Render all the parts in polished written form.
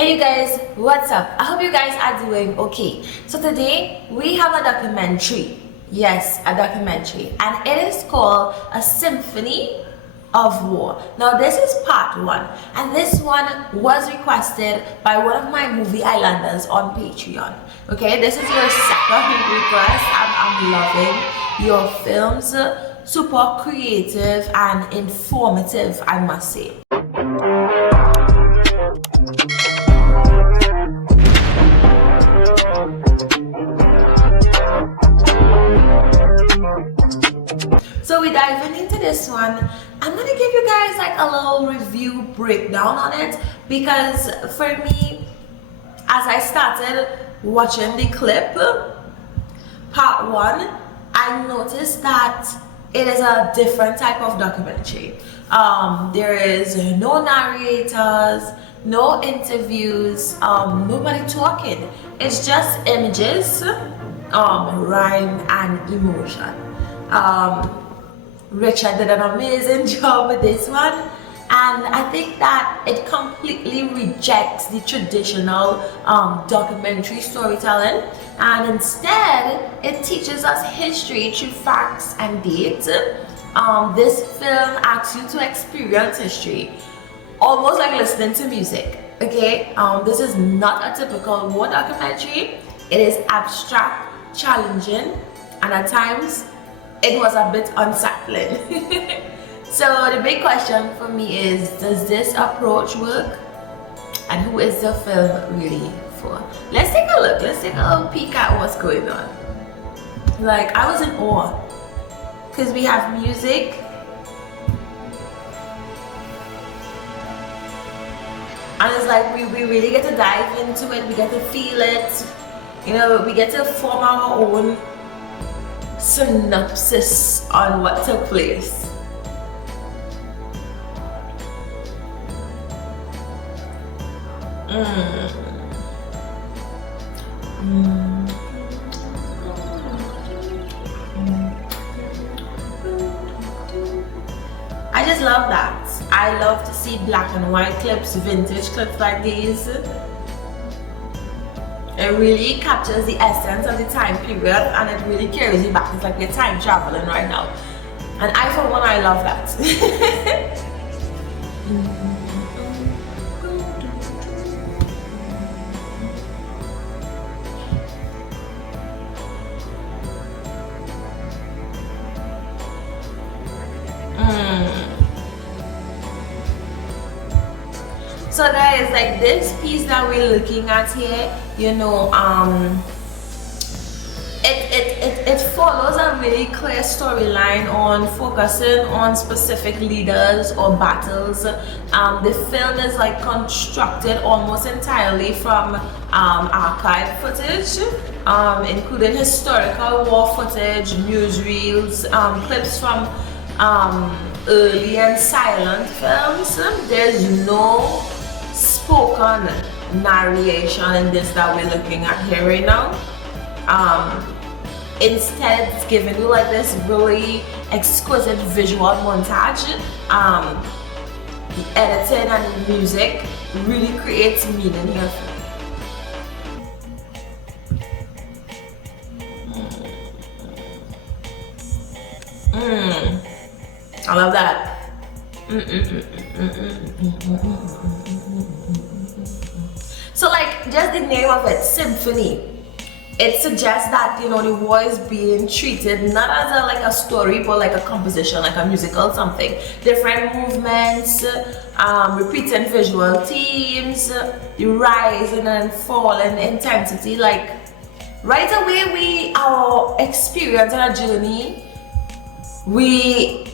Hey you guys, what's up? I hope you guys are doing okay. So today we have a documentary. Yes, a documentary, and it is called A Symphony of War. Now this is part one, and this one was requested by one of my movie islanders on Patreon. Okay, this is your second request. I'm loving your films. Super creative and informative, I must say. So we're diving into this one. I'm gonna give you guys like a little review breakdown on it, because for me, as I started watching the clip, part one, I noticed that it is a different type of documentary. There is no narrators, no interviews, nobody talking. It's just images, rhyme and emotion. Richard did an amazing job with this one, and I think that it completely rejects the traditional documentary storytelling, and instead it teaches us history through facts and dates. This film asks you to experience history almost like listening to music. Okay, this is not a typical war documentary. It is abstract, challenging, and at times it was a bit unsettling. So the big question for me is, does this approach work? And who is the film really for? Let's take a look. Let's take a little peek at what's going on. Like, I was in awe, because we have music, and it's like we really get to dive into it. We get to feel it. You know, we get to form our own synopsis on what took place. I just love that. I love to see black and white clips, vintage clips like these. It really captures the essence of the time period, and it really carries you back. It's like you're time traveling right now. And I, for one, I love that. So guys, like this piece that we're looking at here, you know, it follows a really clear storyline on focusing on specific leaders or battles. The film is like constructed almost entirely from archive footage, including historical war footage, newsreels, clips from early and silent films. There's no spoken narration in this that we're looking at here right now. Instead, it's giving you like this really exquisite visual montage. The editing and the music really creates meaning here. I love that. So like, just the name of it, Symphony, it suggests that, you know, the war is being treated not as like a story, but like a composition, like a musical something. Different movements, repeating visual themes, the rising and falling intensity. Like, right away we are experiencing a journey. We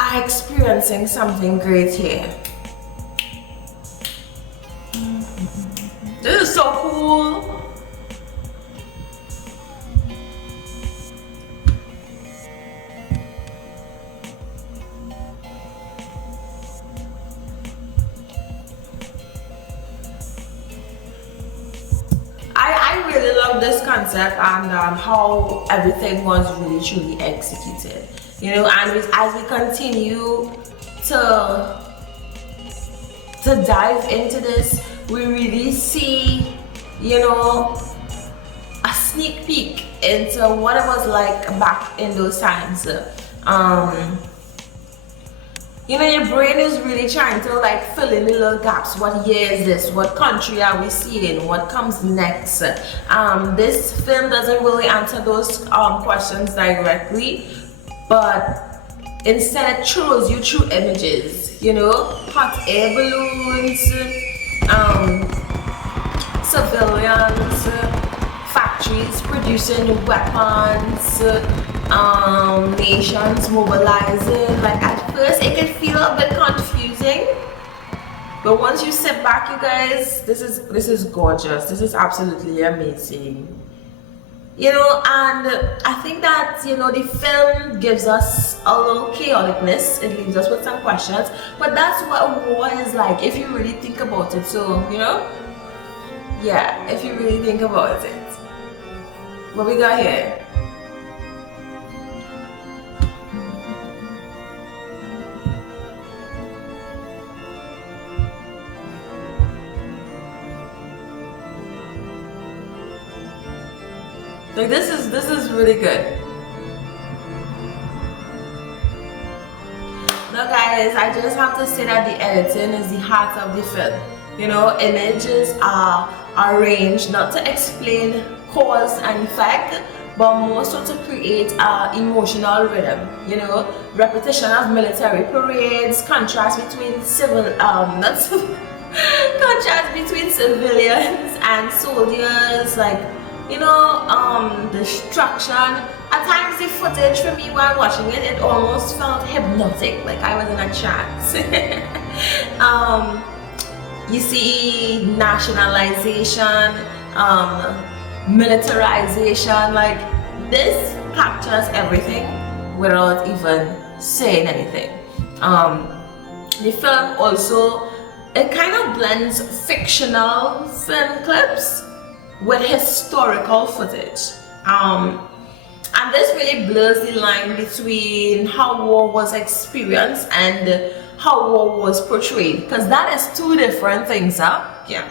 are experiencing something great here. This is so cool. I really love this concept, and how everything was really truly executed. You know, and as we continue to dive into this, you know, a sneak peek into what it was like back in those times. You know, your brain is really trying to like fill in the little gaps. What year is this? What country are we seeing? What comes next? This film doesn't really answer those questions directly, but instead it throws you through images, you know, hot air balloons, civilians, factories producing weapons, nations mobilizing. Like at first it can feel a bit confusing, but once you sit back, you guys, this is gorgeous. This is absolutely amazing. You know, and I think that, you know, the film gives us a little chaoticness. It leaves us with some questions, but that's what war is like if you really think about it. So, you know, yeah, if you really think about it. What we got here? Like this is really good. Now guys, I just have to say that the editing is the heart of the film. You know, images are arranged not to explain cause and effect, but more so to create emotional rhythm. You know, repetition of military parades, contrast between contrast between civilians and soldiers, like, you know, destruction. At times the footage for me while watching it, it almost felt hypnotic, like I was in a trance. You see nationalization, militarization, like this captures everything without even saying anything. The film also, it kind of blends fictional film clips with historical footage. And this really blurs the line between how war was experienced and how war was portrayed, because that is two different things, huh? Yeah.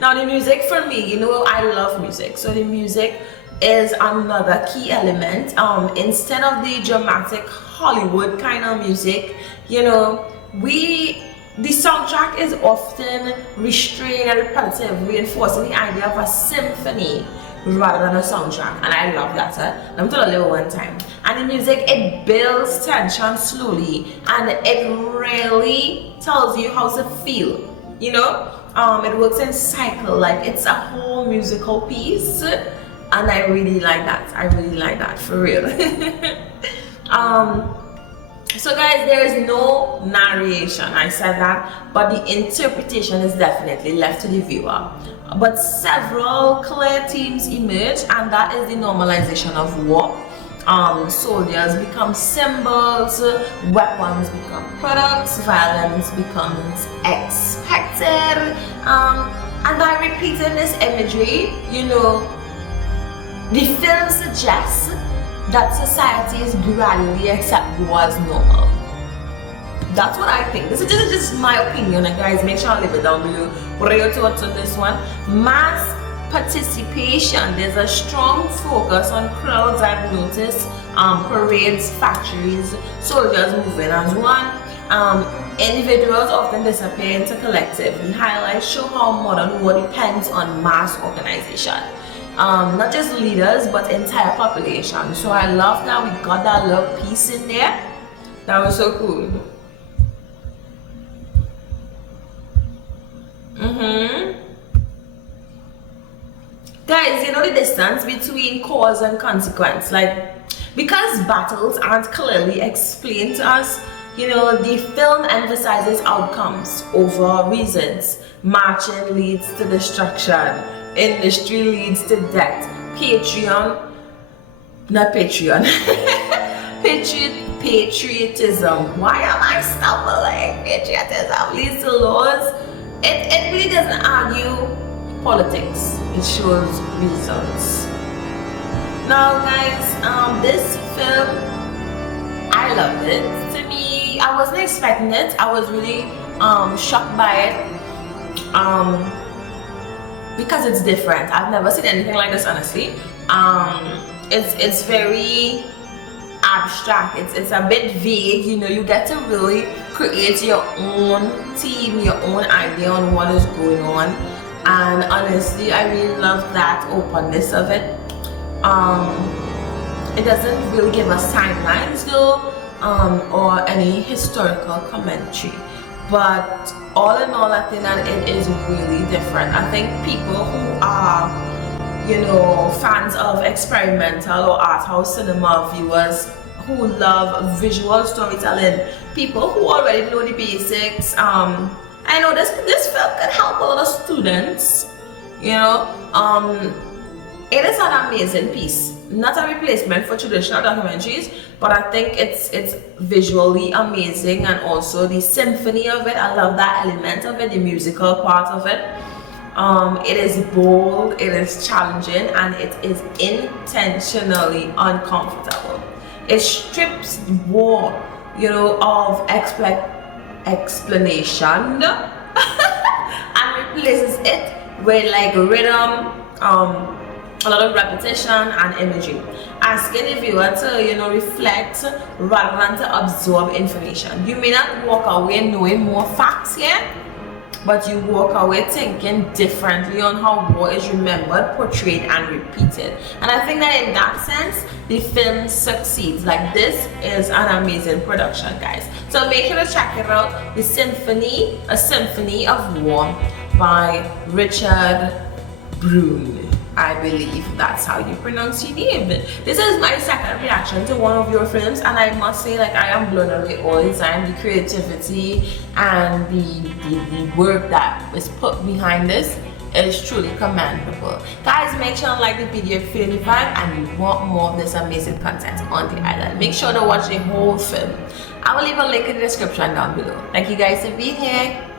Now the music for me, you know, I love music, so the music is another key element. Instead of the dramatic Hollywood kind of music, you know, the soundtrack is often restrained and repetitive, reinforcing the idea of a symphony rather than a soundtrack, and I love that. Let me tell you one time. And the music, it builds tension slowly, and it really tells you how to feel. You know, it works in cycle, like it's a whole musical piece, and I really like that. I really like that for real. So guys, there is no narration, I said that, but the interpretation is definitely left to the viewer. But several clear themes emerge, and that is the normalization of war. Soldiers become symbols, weapons become products, violence becomes expected. And by repeating this imagery, you know, the film suggests that societies gradually accept war as normal. That's what I think. This is just my opinion, and guys, make sure you leave it down below. What are your thoughts on this one? Mass participation. There's a strong focus on crowds. I've noticed parades, factories, soldiers moving as one. Individuals often disappear into collective. The highlights show how modern war depends on mass organization. Not just leaders, but entire population. So I love that we got that little piece in there. That was so cool. Guys, you know the distance between cause and consequence, like, because battles aren't clearly explained to us, you know, the film emphasizes outcomes over reasons. Marching leads to destruction, industry leads to death, patriotism, why am I stumbling? Patriotism leads to laws. It really doesn't argue politics, it shows results. Now guys, this film, I loved it. To me, I wasn't expecting it. I was really shocked by it. because it's different. I've never seen anything like this, honestly. It's very abstract. It's a bit vague. You know, you get to really create your own theme, your own idea on what is going on. And honestly, I really love that openness of it. It doesn't really give us timelines though, or any historical commentary. But all in all, I think that it is really different. I think people who are, you know, fans of experimental or art house cinema, viewers who love visual storytelling, people who already know the basics. I know this film could help a lot of students. You know, it is an amazing piece. Not a replacement for traditional documentaries, but I think it's visually amazing, and also the symphony of it. I love that element of it, the musical part of it. It is bold, it is challenging, and it is intentionally uncomfortable. It strips war, you know, of explanation and replaces it with like rhythm, a lot of repetition and imagery, asking the viewer to, you know, reflect rather than to absorb information. You may not walk away knowing more facts here, but you walk away thinking differently on how war is remembered, portrayed, and repeated. And I think that in that sense, the film succeeds. Like, this is an amazing production, guys. So make sure to check it out. The Symphony, A Symphony of War by Richard Brune. I believe that's how you pronounce your name. This is my second reaction to one of your films, and I must say, like, I am blown away all the time. The creativity and the work that is put behind this is truly commendable. Guys, make sure to like the video if you're feeling the vibe and you want more of this amazing content on the island. Make sure to watch the whole film. I will leave a link in the description down below. Thank you guys for being here.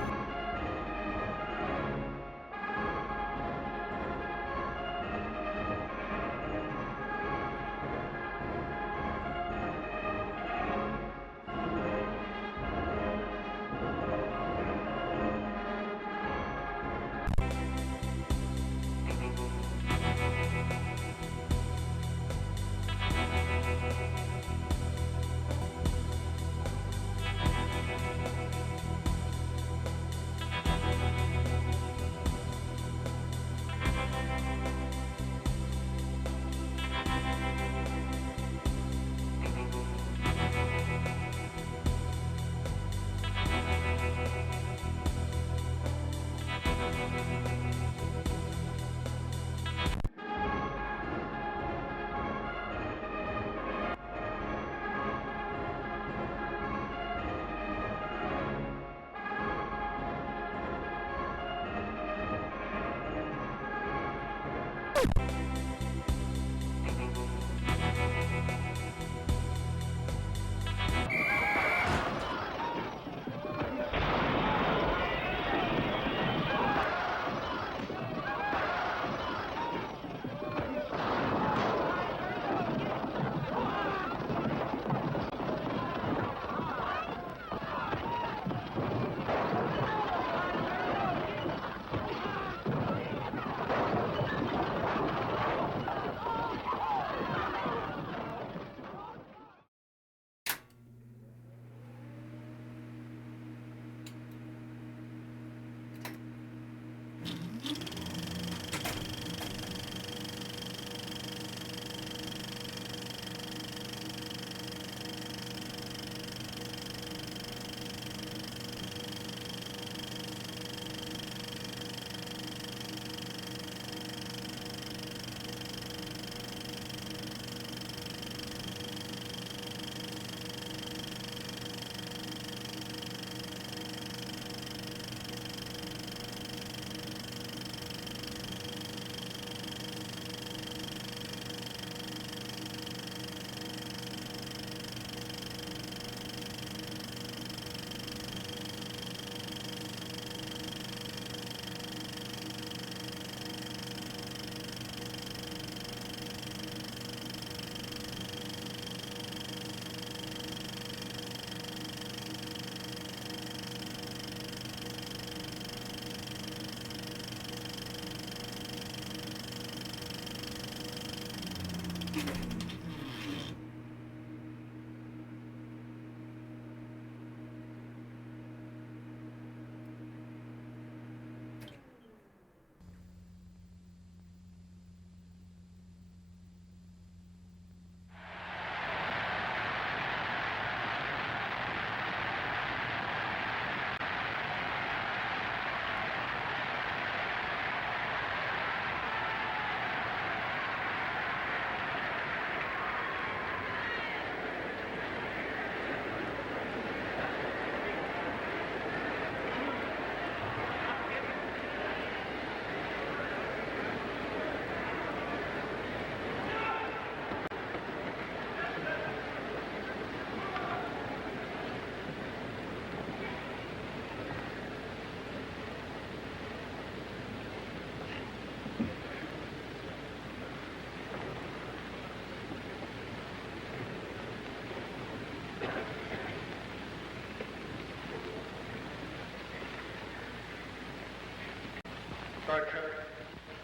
Deutsche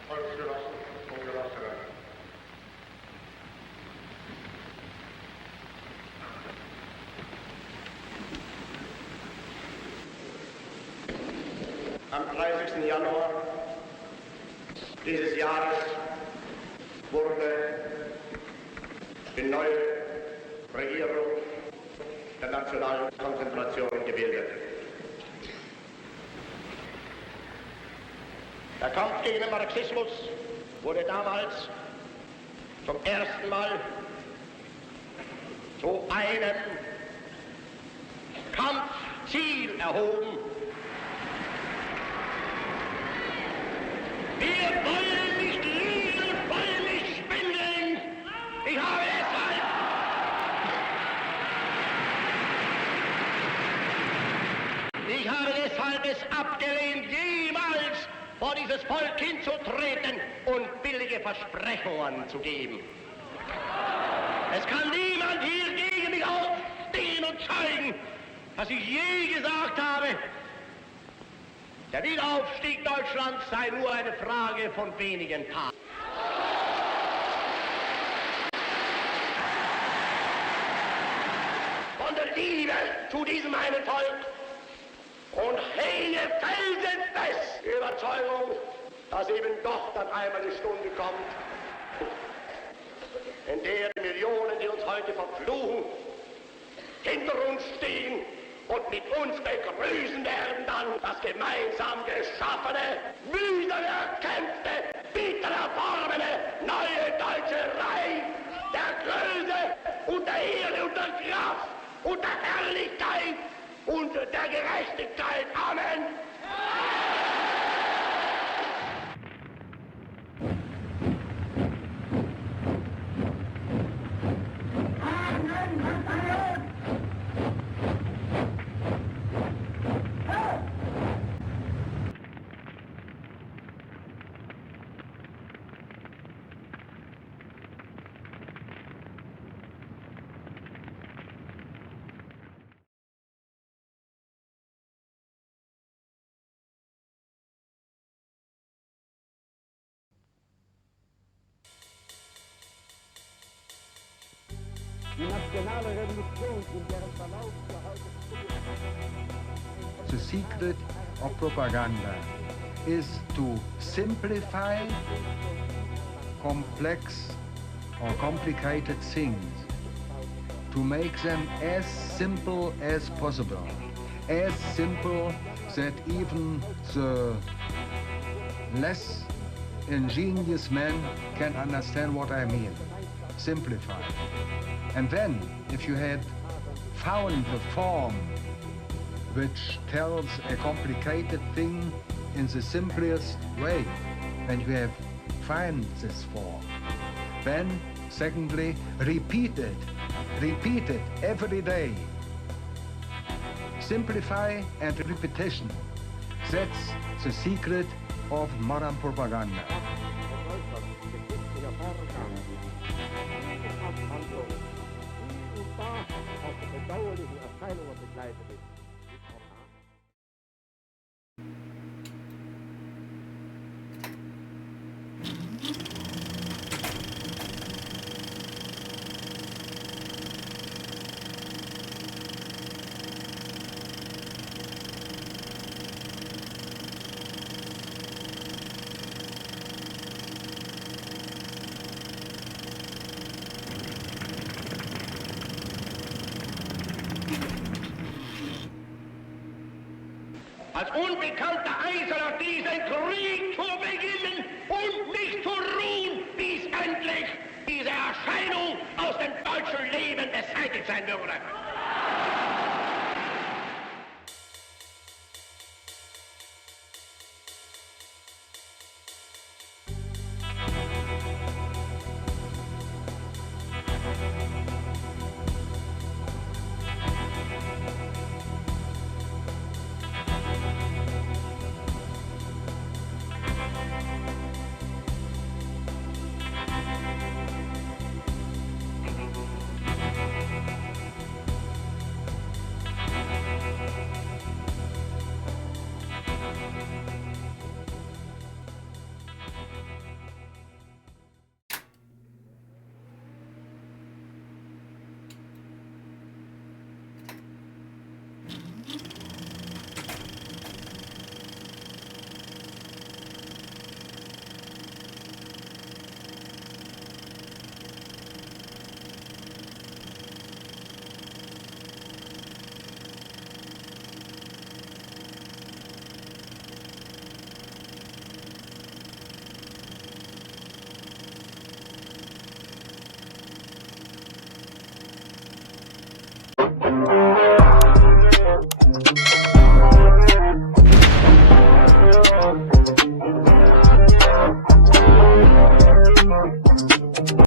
Volksgenossen und Genossinnen. Am 30. Januar dieses Jahres wurde die neue Regierung der nationalen Konzentration gebildet. Der Kampf gegen den Marxismus wurde damals zum ersten Mal zu einem Kampfziel erhoben. Wir wollen nicht liegen und wollen nicht schwindeln. Ich habe deshalb es abgelehnt, jemals vor dieses Volk hinzutreten und billige Versprechungen zu geben. Es kann niemand hier gegen mich aufstehen und zeigen, dass ich je gesagt habe, der Wiederaufstieg Deutschlands sei nur eine Frage von wenigen Tagen. Von der Liebe zu diesem einen Volk und hege felsenfest die Überzeugung, dass eben doch dann einmal die Stunde kommt, in der die Millionen, die uns heute verfluchen, hinter uns stehen und mit uns begrüßen werden dann das gemeinsam geschaffene, mühsam erkämpfte, bitter erworbene neue deutsche Reich der Größe und der Ehre und der Kraft und der Herrlichkeit und der Gerechtigkeit. Amen. Die nationale Revolution, in deren Verlauf wir heute The secret of propaganda is to simplify complex or complicated things, to make them as simple as possible, as simple that even the less ingenious man can understand what I mean. Simplify. And then, if you had found the form which tells a complicated thing in the simplest way, when you have found this form, then, secondly, repeat it every day. Simplify and repetition. That's the secret of modern propaganda. bedauerlichen Erscheinungen begleitet ist. Als unbekannter Einzelner diesen Krieg zu beginnen und nicht zu ruhen, bis endlich diese Erscheinung aus dem deutschen Leben beseitigt sein würde.